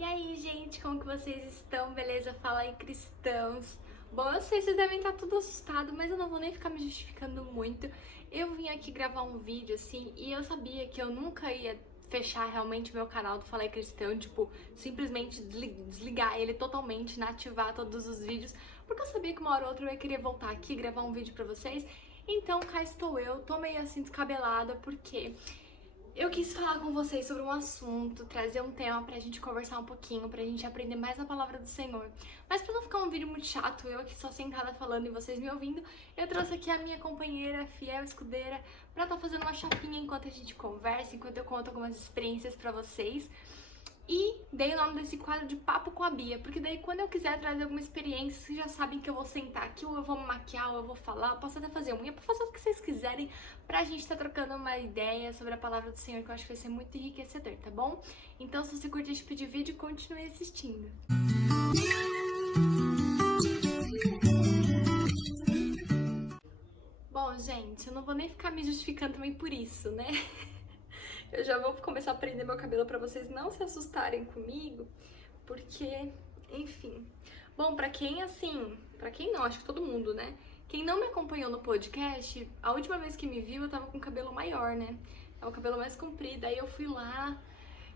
E aí, gente, como que vocês estão? Beleza? Fala aí, cristãos. Bom, eu sei que vocês devem estar tudo assustados, mas eu não vou nem ficar me justificando muito. Eu vim aqui gravar um vídeo, assim, e eu sabia que eu nunca ia fechar realmente meu canal do Fala aí Cristão, tipo, simplesmente desligar ele totalmente, inativar todos os vídeos, porque eu sabia que uma hora ou outra eu ia querer voltar aqui e gravar um vídeo pra vocês. Então, cá estou eu, tô meio assim descabelada, porque eu quis falar com vocês sobre um assunto, trazer um tema pra gente conversar um pouquinho, pra gente aprender mais a palavra do Senhor. Mas pra não ficar um vídeo muito chato, eu aqui só sentada falando e vocês me ouvindo, eu trouxe aqui a minha companheira, fiel escudeira, pra tá fazendo uma chapinha enquanto a gente conversa, enquanto eu conto algumas experiências pra vocês. E dei o nome desse quadro de Papo com a Bia, porque daí quando eu quiser trazer alguma experiência, vocês já sabem que eu vou sentar aqui, ou eu vou me maquiar, ou eu vou falar, eu posso até fazer unha, pra fazer o que vocês quiserem, pra gente estar trocando uma ideia sobre a palavra do Senhor, que eu acho que vai ser muito enriquecedor, tá bom? Então, se você curte esse tipo de vídeo, continue assistindo. Bom, gente, eu não vou nem ficar me justificando também por isso, né? Eu já vou começar a prender meu cabelo pra vocês não se assustarem comigo, porque, enfim. Bom, pra quem não, acho que todo mundo, né? Quem não me acompanhou no podcast, a última vez que me viu eu tava com o cabelo maior, né? Tava com o cabelo mais comprido, aí eu fui lá,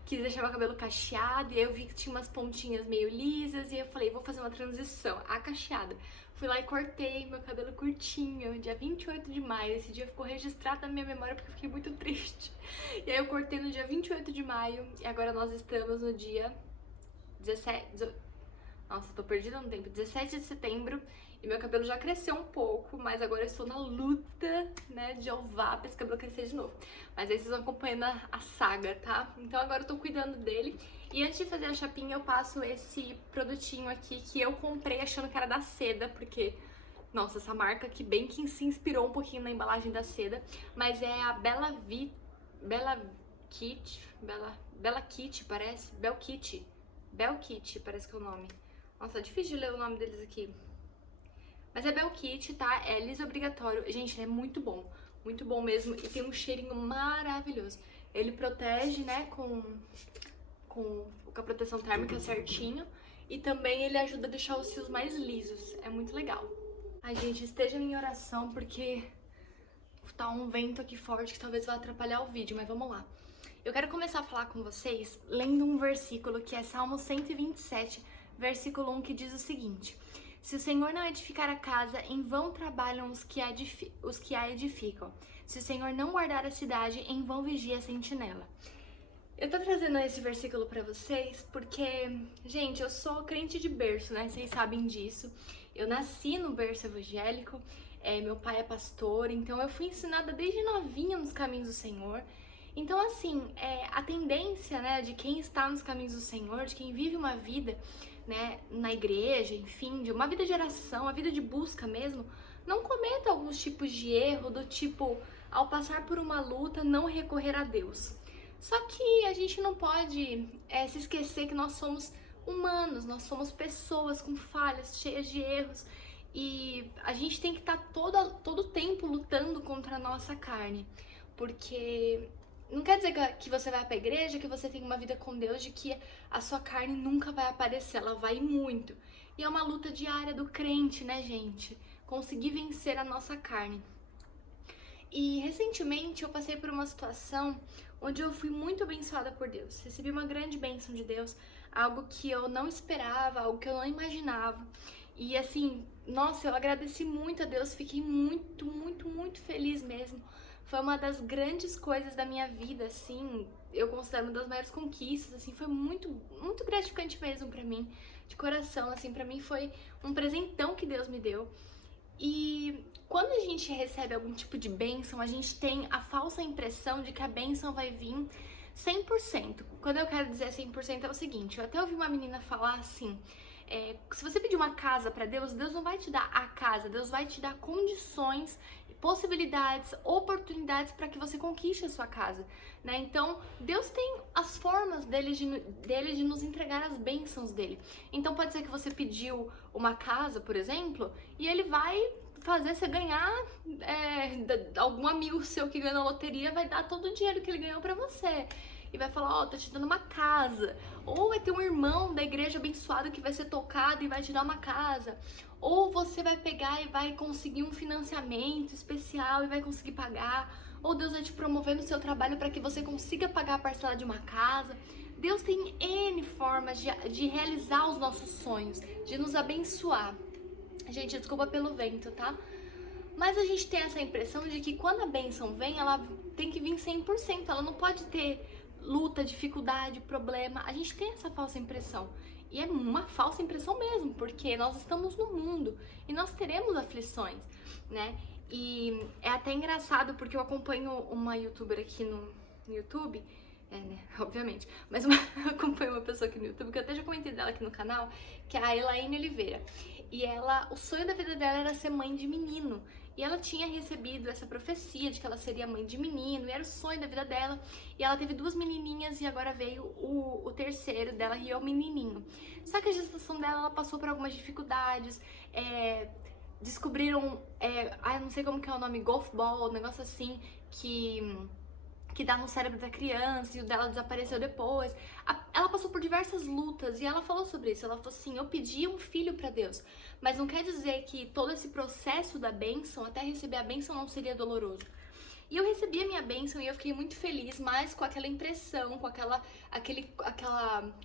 quis deixar meu cabelo cacheado, e aí eu vi que tinha umas pontinhas meio lisas, e eu falei, vou fazer uma transição, a cacheada. Fui lá e cortei meu cabelo curtinho, dia 28 de maio, esse dia ficou registrado na minha memória porque eu fiquei muito triste. E aí eu cortei no dia 28 de maio, e agora nós estamos no dia 17... Nossa, tô perdida no tempo. 17 de setembro, e meu cabelo já cresceu um pouco, mas agora eu estou na luta, né, de ovar pra esse cabelo crescer de novo. Mas aí vocês vão acompanhando a saga, tá? Então agora eu tô cuidando dele. E antes de fazer a chapinha, eu passo esse produtinho aqui que eu comprei achando que era da Seda, porque... Nossa, essa marca aqui bem que se inspirou um pouquinho na embalagem da Seda. Mas é a Bella Kit, parece? Bell Kit, parece que é o nome. Nossa, é difícil de ler o nome deles aqui. Mas é Bell Kit, tá? É liso obrigatório. Gente, ele é muito bom mesmo. E tem um cheirinho maravilhoso. Ele protege, né, com a proteção térmica certinho. E também ele ajuda a deixar os fios mais lisos. É muito legal. Ai, gente, estejam em oração porque tá um vento aqui forte que talvez vá atrapalhar o vídeo, mas vamos lá. Eu quero começar a falar com vocês lendo um versículo que é Salmo 127, versículo 1, que diz o seguinte: Se o Senhor não edificar a casa, em vão trabalham os que a edificam. Se o Senhor não guardar a cidade, em vão vigia a sentinela. Eu tô trazendo esse versículo pra vocês porque, gente, eu sou crente de berço, né? Vocês sabem disso. Eu nasci no berço evangélico, meu pai é pastor, então eu fui ensinada desde novinha nos caminhos do Senhor. Então, assim, a tendência, né, de quem está nos caminhos do Senhor, de quem vive uma vida, né, na igreja, enfim, de uma vida de oração, uma vida de busca mesmo, não cometa alguns tipos de erro, do tipo, ao passar por uma luta, não recorrer a Deus. Só que a gente não pode se esquecer que nós somos humanos, nós somos pessoas com falhas, cheias de erros, e a gente tem que estar todo o tempo lutando contra a nossa carne, porque não quer dizer que você vai pra igreja, que você tem uma vida com Deus, de que a sua carne nunca vai aparecer, ela vai muito. E é uma luta diária do crente, né, gente? Conseguir vencer a nossa carne. E recentemente eu passei por uma situação onde eu fui muito abençoada por Deus. Recebi uma grande bênção de Deus, algo que eu não esperava, algo que eu não imaginava. E assim, nossa, eu agradeci muito a Deus, fiquei muito feliz mesmo. Foi uma das grandes coisas da minha vida, assim, eu considero uma das maiores conquistas, assim, foi muito gratificante mesmo pra mim, de coração, assim, pra mim foi um presentão que Deus me deu. E quando a gente recebe algum tipo de bênção, a gente tem a falsa impressão de que a bênção vai vir 100%. Quando eu quero dizer 100% é o seguinte, eu até ouvi uma menina falar assim, se você pedir uma casa pra Deus, Deus não vai te dar a casa, Deus vai te dar condições, possibilidades, oportunidades para que você conquiste a sua casa, né? Então, Deus tem as formas dele de nos entregar as bênçãos dele. Então, pode ser que você pediu uma casa, por exemplo, e ele vai fazer você ganhar, algum amigo seu que ganhou na loteria vai dar todo o dinheiro que ele ganhou pra você. e vai falar, ó, tô te dando uma casa. Ou vai ter um irmão da igreja abençoado que vai ser tocado e vai te dar uma casa. Ou você vai pegar e vai conseguir um financiamento especial e vai conseguir pagar. Ou Deus vai te promover no seu trabalho para que você consiga pagar a parcela de uma casa. Deus tem N formas de realizar os nossos sonhos, de nos abençoar. Gente, desculpa pelo vento, tá? Mas a gente tem essa impressão de que quando a bênção vem, ela tem que vir 100%. Ela não pode ter luta, dificuldade, problema. A gente tem essa falsa impressão. E é uma falsa impressão mesmo, porque nós estamos no mundo e nós teremos aflições, né? E é até engraçado porque eu acompanho uma youtuber aqui no YouTube, né, obviamente, mas eu acompanho uma pessoa aqui no YouTube, que eu até já comentei dela aqui no canal, que é a Elaine Oliveira. E ela, o sonho da vida dela era ser mãe de menino. E ela tinha recebido essa profecia de que ela seria mãe de menino, e era o sonho da vida dela. E ela teve 2 menininhas e agora veio o terceiro dela, e é o menininho. Só que a gestação dela, ela passou por algumas dificuldades, descobriram, eu não sei como que é o nome, golf ball, um negócio assim, que dá no cérebro da criança, e o dela desapareceu depois. Ela passou por diversas lutas e ela falou sobre isso. Ela falou assim, eu pedi um filho pra Deus, mas não quer dizer que todo esse processo da bênção, até receber a bênção, não seria doloroso. E eu recebi a minha bênção e eu fiquei muito feliz, mas com aquela impressão, com aquela,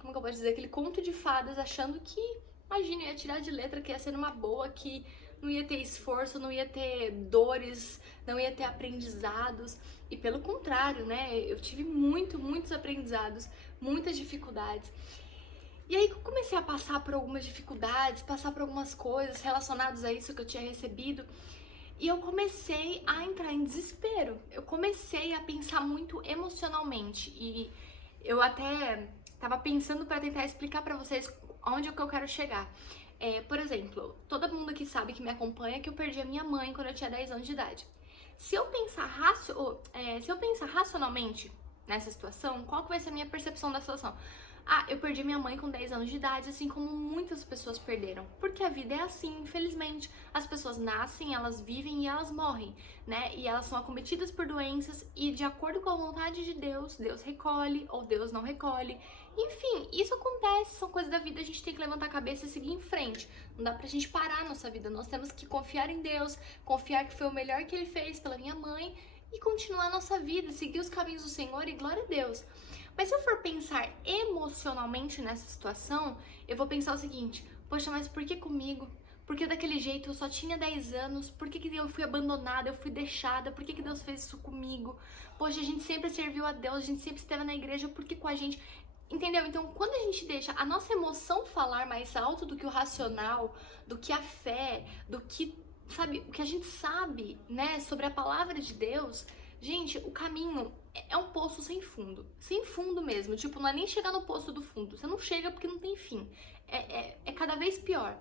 como que eu posso dizer, aquele conto de fadas, achando que, imagina, eu ia tirar de letra, que ia ser uma boa, que não ia ter esforço, não ia ter dores, não ia ter aprendizados. E pelo contrário, né, eu tive muitos aprendizados, muitas dificuldades. E aí que eu comecei a passar por algumas dificuldades, passar por algumas coisas relacionadas a isso que eu tinha recebido. E eu comecei a entrar em desespero. Eu comecei a pensar muito emocionalmente. E eu até tava pensando para tentar explicar para vocês onde é que eu quero chegar. Por exemplo, todo mundo aqui sabe que me acompanha que eu perdi a minha mãe quando eu tinha 10 anos de idade. Se eu pensar racionalmente nessa situação, qual que vai ser a minha percepção da situação? Eu perdi minha mãe com 10 anos de idade, assim como muitas pessoas perderam. Porque a vida é assim, infelizmente. As pessoas nascem, elas vivem e elas morrem, né? E elas são acometidas por doenças e, de acordo com a vontade de Deus, Deus recolhe ou Deus não recolhe. Enfim, isso acontece, são coisas da vida, a gente tem que levantar a cabeça e seguir em frente. Não dá pra gente parar a nossa vida, nós temos que confiar em Deus, confiar que foi o melhor que Ele fez pela minha mãe e continuar a nossa vida, seguir os caminhos do Senhor e glória a Deus. Mas se eu for pensar emocionalmente nessa situação, eu vou pensar o seguinte, poxa, mas por que comigo? Porque daquele jeito eu só tinha 10 anos, por que eu fui abandonada, eu fui deixada, por que Deus fez isso comigo? Poxa, a gente sempre serviu a Deus, a gente sempre esteve na igreja, por que com a gente? Entendeu? Então, quando a gente deixa a nossa emoção falar mais alto do que o racional, do que a fé, do que, sabe, o que a gente sabe, né, sobre a palavra de Deus, gente, o caminho é um poço sem fundo mesmo, tipo, não é nem chegar no poço do fundo, você não chega porque não tem fim, é cada vez pior.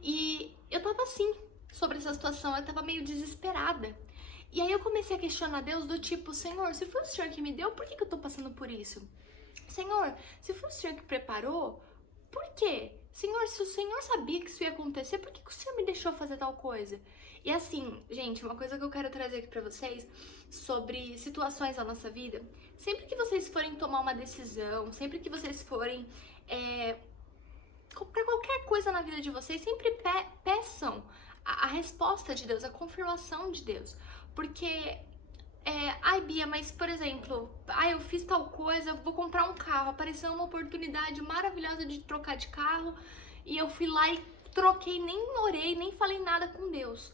E eu tava assim, sobre essa situação, eu tava meio desesperada. E aí eu comecei a questionar Deus do tipo, Senhor, se foi o Senhor que me deu, por que eu tô passando por isso? Senhor, se foi o Senhor que preparou, por quê? Senhor, se o Senhor sabia que isso ia acontecer, por que o Senhor me deixou fazer tal coisa? E assim, gente, uma coisa que eu quero trazer aqui pra vocês sobre situações da nossa vida, sempre que vocês forem tomar uma decisão, sempre que vocês forem pra qualquer coisa na vida de vocês, sempre peçam a resposta de Deus, a confirmação de Deus. Porque, Bia, mas por exemplo, eu fiz tal coisa, vou comprar um carro, apareceu uma oportunidade maravilhosa de trocar de carro e eu fui lá e troquei, nem orei, nem falei nada com Deus.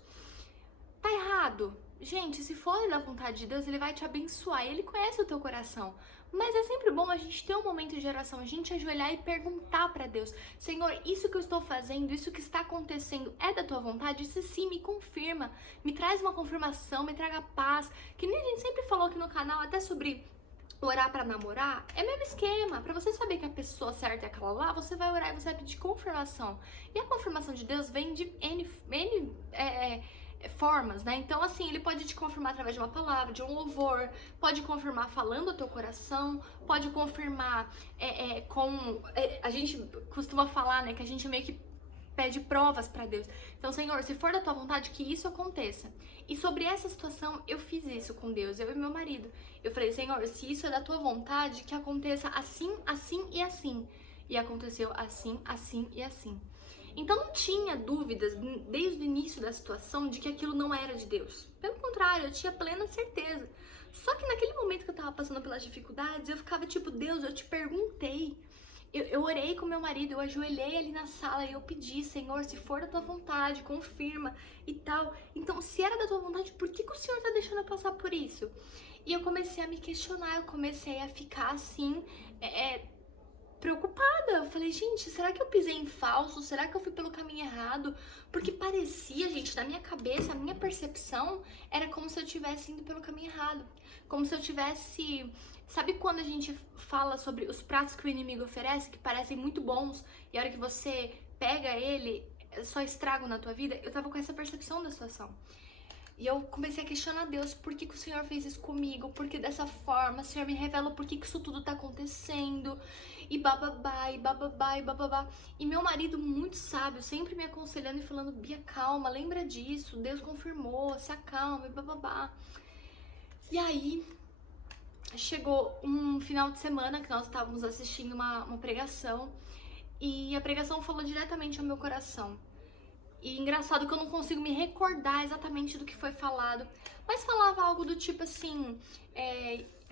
Tá errado? Gente, se for da vontade de Deus, Ele vai te abençoar, Ele conhece o teu coração. Mas é sempre bom a gente ter um momento de oração, a gente ajoelhar e perguntar pra Deus, Senhor, isso que eu estou fazendo, isso que está acontecendo, é da tua vontade? Se sim, me confirma, me traz uma confirmação, me traga paz, que nem a gente sempre falou aqui no canal, até sobre orar pra namorar, é o mesmo esquema, pra você saber que a pessoa certa é aquela lá, você vai orar e você vai pedir confirmação, e a confirmação de Deus vem de N formas, né? Então, assim, Ele pode te confirmar através de uma palavra, de um louvor, pode confirmar falando ao teu coração, pode confirmar a gente costuma falar, né, que a gente meio que pede provas pra Deus. Então, Senhor, se for da tua vontade, que isso aconteça. E sobre essa situação, eu fiz isso com Deus, eu e meu marido. Eu falei, Senhor, se isso é da tua vontade, que aconteça assim, assim e assim. E aconteceu assim, assim e assim. Então não tinha dúvidas desde o início da situação de que aquilo não era de Deus. Pelo contrário, eu tinha plena certeza. Só que naquele momento que eu tava passando pelas dificuldades, eu ficava tipo, Deus, eu te perguntei. Eu orei com meu marido, eu ajoelhei ali na sala e eu pedi, Senhor, se for da tua vontade, confirma e tal. Então, se era da tua vontade, por que o Senhor tá deixando eu passar por isso? E eu comecei a me questionar, eu comecei a ficar assim, preocupada. Eu falei, gente, será que eu pisei em falso? Será que eu fui pelo caminho errado? Porque parecia, gente, na minha cabeça, a minha percepção era como se eu estivesse indo pelo caminho errado. Como se eu tivesse... Sabe quando a gente fala sobre os pratos que o inimigo oferece, que parecem muito bons, e a hora que você pega ele, só estragam na tua vida? Eu tava com essa percepção da situação. E eu comecei a questionar Deus, por que o Senhor fez isso comigo? Por que dessa forma? O Senhor me revela por que isso tudo tá acontecendo? E bababá, e bababá, e bababá. E meu marido, muito sábio, sempre me aconselhando e falando, Bia, calma, lembra disso, Deus confirmou, se acalma, e bababá. E aí, chegou um final de semana que nós estávamos assistindo uma pregação, e a pregação falou diretamente ao meu coração. E engraçado que eu não consigo me recordar exatamente do que foi falado, mas falava algo do tipo assim,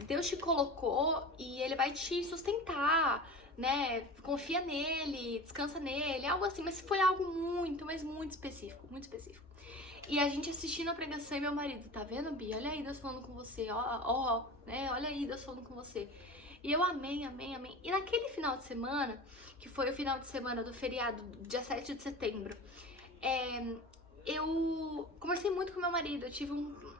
Deus te colocou e Ele vai te sustentar, né? Confia nele, descansa nele, algo assim, mas foi algo muito, mas muito específico, muito específico. E a gente assistindo a pregação e meu marido, tá vendo, Bia? Olha aí Deus falando com você, né? Olha aí Deus falando com você. E eu amei, amei, amei. E naquele final de semana, que foi o final de semana do feriado, dia 7 de setembro, eu conversei muito com meu marido, eu tive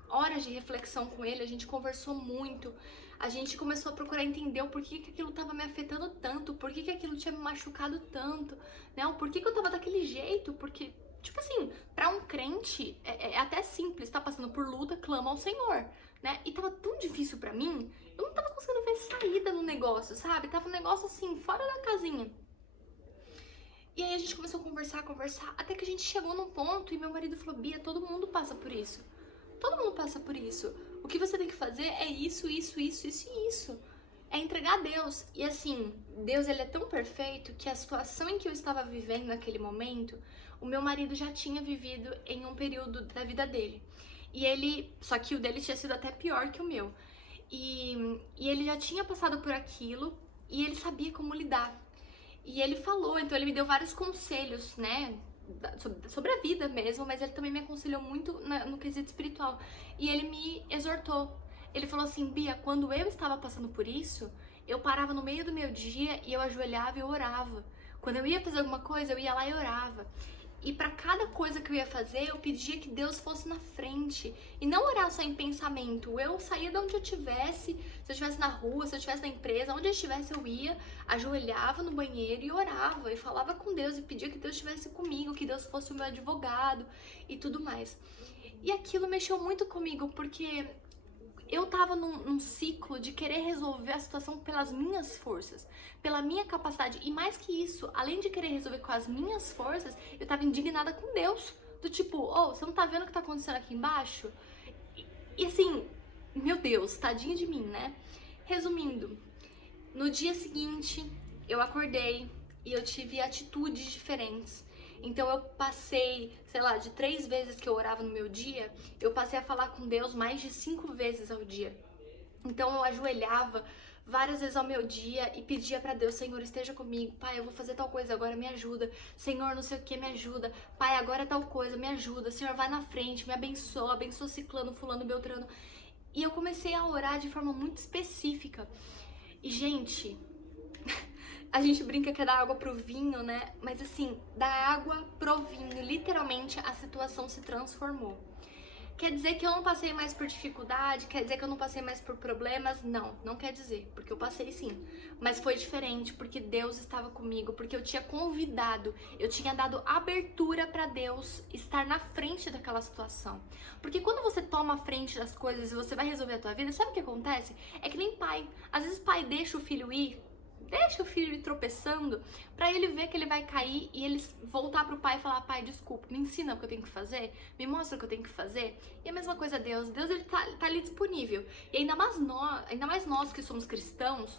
horas de reflexão com ele, a gente conversou muito, a gente começou a procurar entender o porquê que aquilo tava me afetando tanto, por que aquilo tinha me machucado tanto, né? O porquê que eu tava daquele jeito, porque, tipo assim, pra um crente é até simples, tá passando por luta, clama ao Senhor, né? E tava tão difícil pra mim, eu não tava conseguindo ver saída no negócio, sabe? Tava um negócio assim, fora da casinha. E aí a gente começou a conversar, até que a gente chegou num ponto e meu marido falou, Bia, todo mundo passa por isso. Todo mundo passa por isso. O que você tem que fazer é isso, isso, isso, isso e isso. É entregar a Deus. E assim, Deus, ele é tão perfeito que a situação em que eu estava vivendo naquele momento, o meu marido já tinha vivido em um período da vida dele. Só que o dele tinha sido até pior que o meu. E ele já tinha passado por aquilo e ele sabia como lidar. E ele falou, então ele me deu vários conselhos, né, sobre a vida mesmo, mas ele também me aconselhou muito no quesito espiritual. E ele me exortou. Ele falou assim, Bia, quando eu estava passando por isso, eu parava no meio do meu dia e eu ajoelhava e eu orava. Quando eu ia fazer alguma coisa, eu ia lá e orava. E para cada coisa que eu ia fazer, eu pedia que Deus fosse na frente. E não orar só em pensamento. Eu saía de onde eu estivesse, se eu estivesse na rua, se eu estivesse na empresa, onde eu estivesse eu ia, ajoelhava no banheiro e orava. E falava com Deus e pedia que Deus estivesse comigo, que Deus fosse o meu advogado e tudo mais. E aquilo mexeu muito comigo, porque eu tava num ciclo de querer resolver a situação pelas minhas forças, pela minha capacidade. E mais que isso, além de querer resolver com as minhas forças, eu tava indignada com Deus. Do tipo, você não tá vendo o que tá acontecendo aqui embaixo? E assim, meu Deus, tadinha de mim, né? Resumindo, no dia seguinte, eu acordei e eu tive atitudes diferentes. Então eu passei, sei lá, de 3 vezes que eu orava no meu dia, eu passei a falar com Deus mais de 5 vezes ao dia. Então eu ajoelhava várias vezes ao meu dia e pedia pra Deus, Senhor, esteja comigo, Pai, eu vou fazer tal coisa, agora me ajuda, Senhor, não sei o que, me ajuda, Pai, agora é tal coisa, me ajuda, Senhor, vai na frente, me abençoa ciclano, fulano, beltrano. E eu comecei a orar de forma muito específica. E, gente... A gente brinca que é da água pro vinho, né? Mas assim, da água pro vinho, literalmente a situação se transformou. Quer dizer que eu não passei mais por dificuldade? Quer dizer que eu não passei mais por problemas? Não, não quer dizer, porque eu passei sim. Mas foi diferente, porque Deus estava comigo, porque eu tinha convidado, eu tinha dado abertura para Deus estar na frente daquela situação. Porque quando você toma a frente das coisas e você vai resolver a tua vida, sabe o que acontece? É que nem pai. Às vezes pai deixa o filho ir, deixa o filho ir tropeçando pra ele ver que ele vai cair e ele voltar pro pai e falar: pai, desculpa, me ensina o que eu tenho que fazer, me mostra o que eu tenho que fazer. E a mesma coisa Deus ele tá ali disponível. E ainda mais nós que somos cristãos,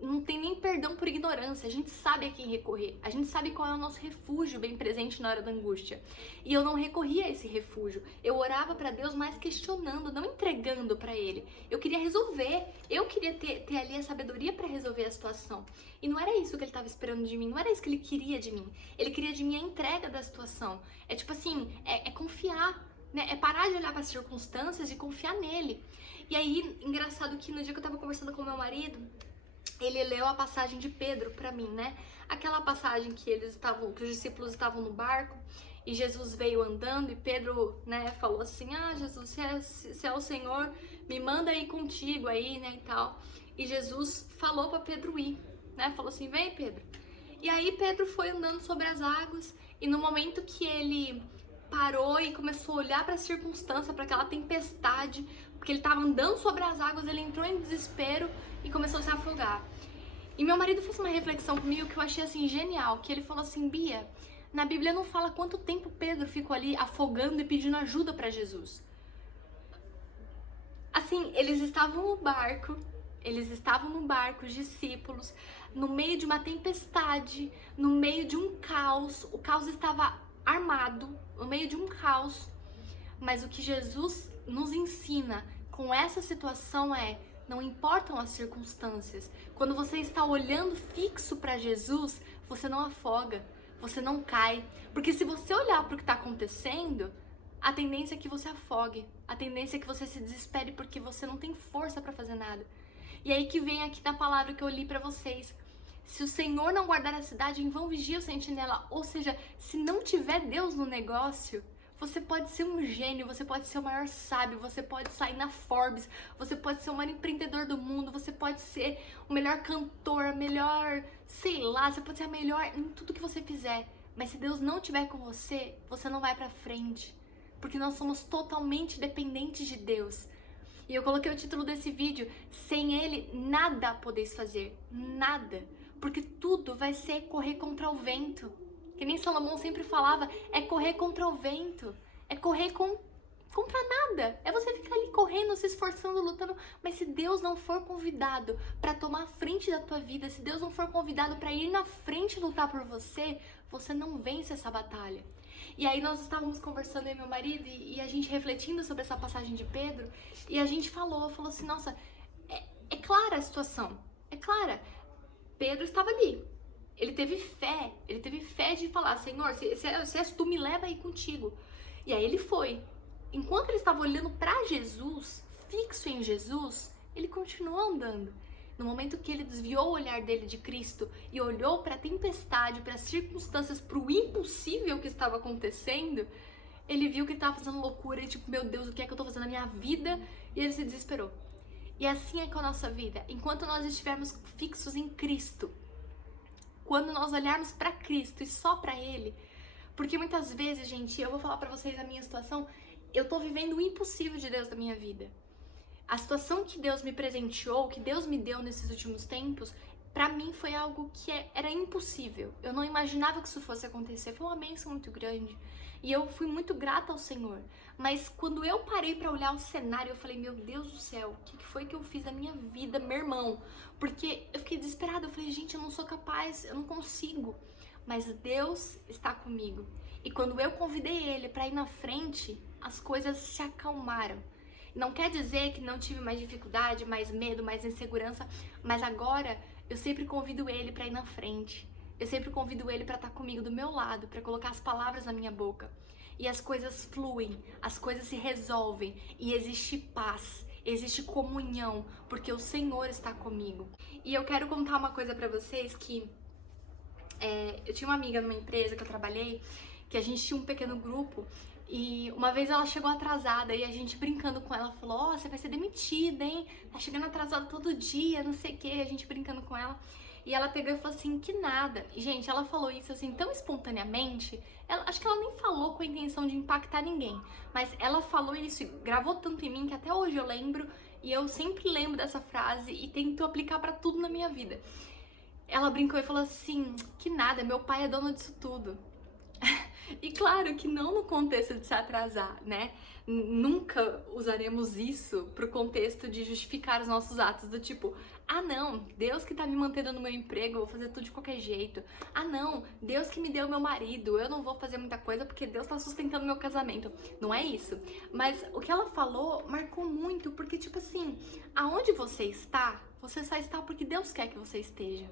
não tem nem perdão por ignorância. A gente sabe a quem recorrer. A gente sabe qual é o nosso refúgio bem presente na hora da angústia. E eu não recorria a esse refúgio. Eu orava pra Deus, mas questionando, não entregando pra Ele. Eu queria resolver. Eu queria ter ali a sabedoria pra resolver a situação. E não era isso que Ele estava esperando de mim. Não era isso que Ele queria de mim. Ele queria de mim a entrega da situação. É tipo assim, é confiar. Né? É parar de olhar para as circunstâncias e confiar nele. E aí, engraçado que no dia que eu tava conversando com meu marido, ele leu a passagem de Pedro pra mim, né? Aquela passagem que os discípulos estavam no barco e Jesus veio andando e Pedro, né, falou assim: ah, Jesus, se é o Senhor, me manda ir contigo aí, né, e tal. E Jesus falou pra Pedro ir, né? Falou assim: vem, Pedro. E aí Pedro foi andando sobre as águas e no momento que ele parou e começou a olhar para a circunstância, para aquela tempestade, porque ele estava andando sobre as águas, ele entrou em desespero e começou a se afogar. E meu marido fez uma reflexão comigo que eu achei assim genial, que ele falou assim: Bia, na Bíblia não fala quanto tempo Pedro ficou ali afogando e pedindo ajuda para Jesus. Assim, eles estavam no barco, os discípulos, no meio de uma tempestade, no meio de um caos, o caos estava armado, no meio de um caos, mas o que Jesus nos ensina com essa situação é: não importam as circunstâncias, quando você está olhando fixo para Jesus, você não afoga, você não cai, porque se você olhar para o que está acontecendo, a tendência é que você afogue, a tendência é que você se desespere porque você não tem força para fazer nada. E aí que vem aqui na palavra que eu li para vocês: se o Senhor não guardar a cidade, em vão vigia o sentinela. Ou seja, se não tiver Deus no negócio, você pode ser um gênio, você pode ser o maior sábio, você pode sair na Forbes, você pode ser o maior empreendedor do mundo, você pode ser o melhor cantor, a melhor, sei lá, você pode ser a melhor em tudo que você fizer. Mas se Deus não estiver com você, você não vai pra frente. Porque nós somos totalmente dependentes de Deus. E eu coloquei o título desse vídeo: sem Ele, nada podeis fazer. Nada. Porque tudo vai ser correr contra o vento. Que nem Salomão sempre falava, é correr contra o vento. É correr contra nada. É você ficar ali correndo, se esforçando, lutando. Mas se Deus não for convidado para tomar a frente da tua vida, se Deus não for convidado para ir na frente e lutar por você, você não vence essa batalha. E aí nós estávamos conversando, eu e meu marido, e a gente refletindo sobre essa passagem de Pedro, e a gente falou assim: nossa, é clara a situação, é clara. Pedro estava ali, ele teve fé de falar: Senhor, se és tu, me leva aí contigo. E aí ele foi. Enquanto ele estava olhando para Jesus, fixo em Jesus, ele continuou andando. No momento que ele desviou o olhar dele de Cristo e olhou para a tempestade, para as circunstâncias, para o impossível que estava acontecendo, ele viu que ele estava fazendo loucura e tipo: meu Deus, o que é que eu estou fazendo na minha vida? E ele se desesperou. E assim é com a nossa vida. Enquanto nós estivermos fixos em Cristo, quando nós olharmos para Cristo e só para Ele, porque muitas vezes, gente, eu vou falar para vocês a minha situação, eu tô vivendo o impossível de Deus na minha vida. A situação que Deus me presenteou, que Deus me deu nesses últimos tempos, pra mim foi algo que era impossível. Eu não imaginava que isso fosse acontecer. Foi uma bênção muito grande. E eu fui muito grata ao Senhor. Mas quando eu parei pra olhar o cenário, eu falei: meu Deus do céu, o que foi que eu fiz na minha vida, meu irmão? Porque eu fiquei desesperada. Eu falei: gente, eu não sou capaz, eu não consigo. Mas Deus está comigo. E quando eu convidei Ele pra ir na frente, as coisas se acalmaram. Não quer dizer que não tive mais dificuldade, mais medo, mais insegurança, mas agora eu sempre convido Ele para ir na frente. Eu sempre convido Ele para estar comigo do meu lado, para colocar as palavras na minha boca. E as coisas fluem, as coisas se resolvem e existe paz, existe comunhão, porque o Senhor está comigo. E eu quero contar uma coisa para vocês que eu tinha uma amiga numa empresa que eu trabalhei, que a gente tinha um pequeno grupo. E uma vez ela chegou atrasada e a gente brincando com ela falou: ó, você vai ser demitida, hein? Tá chegando atrasada todo dia, não sei o que, a gente brincando com ela. E ela pegou e falou assim: que nada. E, gente, ela falou isso assim tão espontaneamente, acho que ela nem falou com a intenção de impactar ninguém, mas ela falou isso e gravou tanto em mim que até hoje eu lembro E eu sempre lembro dessa frase e tento aplicar pra tudo na minha vida. Ela brincou e falou assim, que nada, meu pai é dono disso tudo. E claro que não no contexto de se atrasar, né? Nunca usaremos isso pro contexto de justificar os nossos atos do tipo, ah não, Deus que tá me mantendo no meu emprego, eu vou fazer tudo de qualquer jeito. Ah não, Deus que me deu meu marido, eu não vou fazer muita coisa porque Deus tá sustentando meu casamento. Não é isso. Mas o que ela falou marcou muito, porque tipo assim, aonde você só está porque Deus quer que você esteja.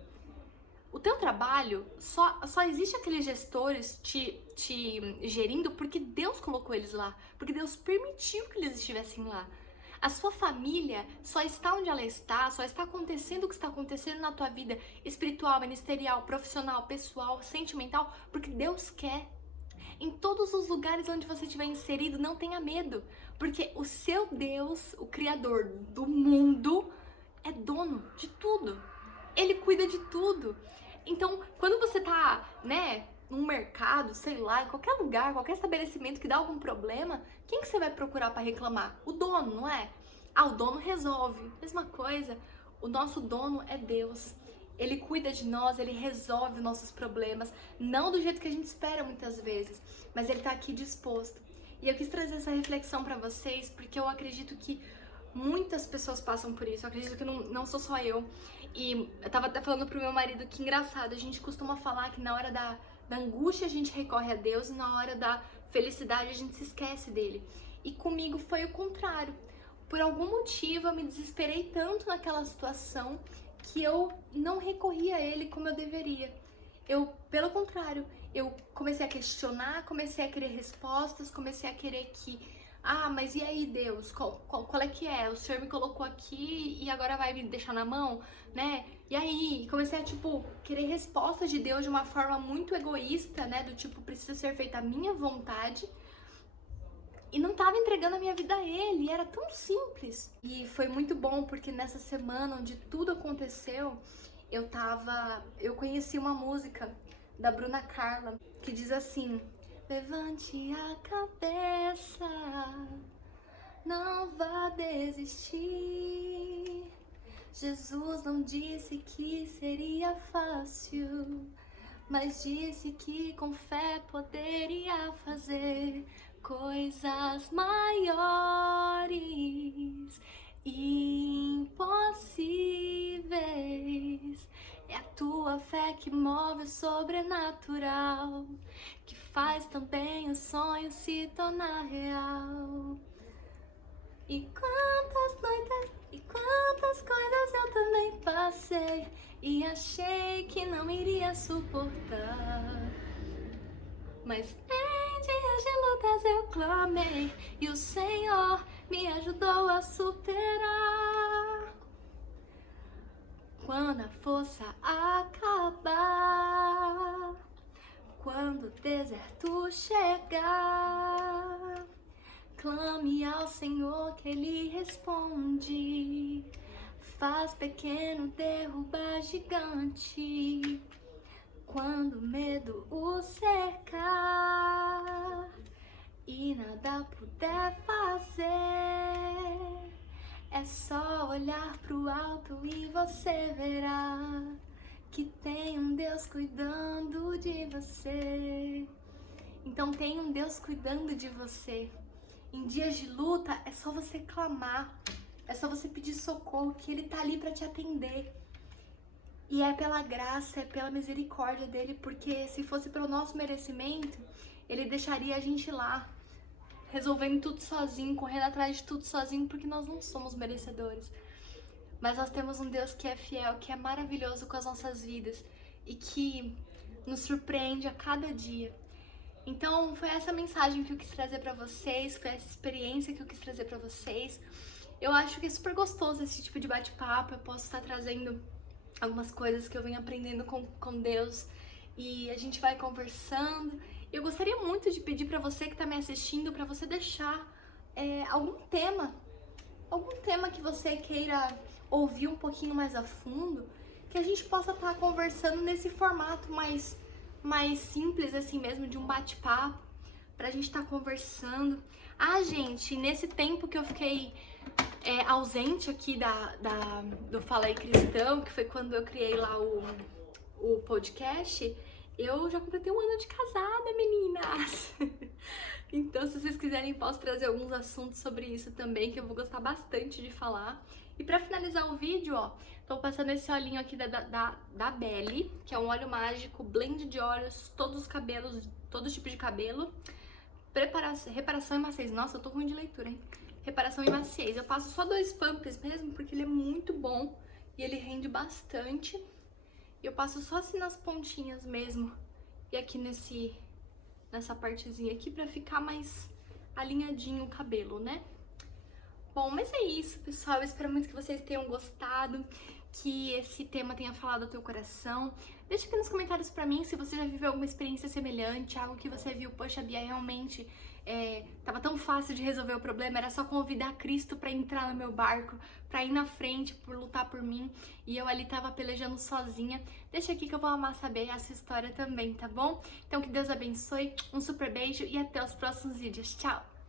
O teu trabalho, só existe aqueles gestores te gerindo porque Deus colocou eles lá, porque Deus permitiu que eles estivessem lá. A sua família só está onde ela está, só está acontecendo o que está acontecendo na tua vida espiritual, ministerial, profissional, pessoal, sentimental, porque Deus quer. Em todos os lugares onde você estiver inserido, não tenha medo, porque o seu Deus, o Criador do mundo, é dono de tudo. Ele cuida de tudo. Então, quando você tá, né, num mercado, sei lá, em qualquer lugar, qualquer estabelecimento que dá algum problema, quem que você vai procurar para reclamar? O dono, não é? Ah, o dono resolve. Mesma coisa, o nosso dono é Deus. Ele cuida de nós, ele resolve os nossos problemas, não do jeito que a gente espera muitas vezes, mas ele tá aqui disposto. E eu quis trazer essa reflexão para vocês, porque eu acredito que muitas pessoas passam por isso, eu acredito que não sou só eu. E eu tava até falando pro meu marido que engraçado, a gente costuma falar que na hora da angústia a gente recorre a Deus e na hora da felicidade a gente se esquece dele. E comigo foi o contrário. Por algum motivo eu me desesperei tanto naquela situação que eu não recorri a ele como eu deveria. Pelo contrário, eu comecei a questionar, comecei a querer respostas, comecei a querer que ah, mas e aí, Deus? Qual é que é? O Senhor me colocou aqui e agora vai me deixar na mão, né? E aí, comecei a, tipo, querer respostas de Deus de uma forma muito egoísta, né? Do tipo, precisa ser feita a minha vontade. E não tava entregando a minha vida a Ele, era tão simples. E foi muito bom, porque nessa semana onde tudo aconteceu, eu conheci uma música da Bruna Carla, que diz assim: levante a cabeça, não vá desistir. Jesus não disse que seria fácil, mas disse que com fé poderia fazer coisas maiores, impossíveis. É a tua fé que move o sobrenatural, que faz também o sonho se tornar real. E quantas noites e quantas coisas eu também passei e achei que não iria suportar. Mas em dias de lutas eu clamei e o Senhor me ajudou a superar. Quando a força acabar, quando o deserto chegar, clame ao Senhor que Ele responde. Faz pequeno derrubar gigante. Quando o medo o cercar e nada puder fazer, é só olhar pro alto e você verá que tem um Deus cuidando de você. Então tem um Deus cuidando de você. Em dias de luta é só você clamar, é só você pedir socorro, que Ele tá ali pra te atender. E é pela graça, é pela misericórdia dele, porque se fosse pelo nosso merecimento, Ele deixaria a gente lá, resolvendo tudo sozinho, correndo atrás de tudo sozinho, porque nós não somos merecedores. Mas nós temos um Deus que é fiel, que é maravilhoso com as nossas vidas e que nos surpreende a cada dia. Então foi essa mensagem que eu quis trazer pra vocês, foi essa experiência que eu quis trazer pra vocês. Eu acho que é super gostoso esse tipo de bate-papo, eu posso estar trazendo algumas coisas que eu venho aprendendo com Deus e a gente vai conversando. Eu gostaria muito de pedir pra você que tá me assistindo, pra você deixar algum tema que você queira ouvir um pouquinho mais a fundo, que a gente possa estar conversando nesse formato mais simples assim mesmo, de um bate-papo, pra gente estar conversando. Ah, gente, nesse tempo que eu fiquei ausente aqui do Fala aí Cristão, que foi quando eu criei lá o podcast, eu já completei 1 ano de casada, meninas! Então, se vocês quiserem, posso trazer alguns assuntos sobre isso também, que eu vou gostar bastante de falar. E pra finalizar o vídeo, ó, tô passando esse olhinho aqui da Belly, que é um óleo mágico, blend de óleos, todos os cabelos, todo tipo de cabelo. Reparação e maciez. Nossa, eu tô ruim de leitura, hein? Reparação e maciez. Eu passo só 2 pumps mesmo, porque ele é muito bom e ele rende bastante. E eu passo só assim nas pontinhas mesmo e aqui nessa partezinha aqui pra ficar mais alinhadinho o cabelo, né? Bom, mas é isso, pessoal. Eu espero muito que vocês tenham gostado, que esse tema tenha falado ao teu coração. Deixa aqui nos comentários pra mim se você já viveu alguma experiência semelhante, algo que você viu, poxa, Bia, realmente tava tão fácil de resolver o problema, era só convidar Cristo pra entrar no meu barco, pra ir na frente, por lutar por mim, e eu ali tava pelejando sozinha. Deixa aqui que eu vou amar saber a sua história também, tá bom? Então que Deus abençoe, um super beijo e até os próximos vídeos. Tchau!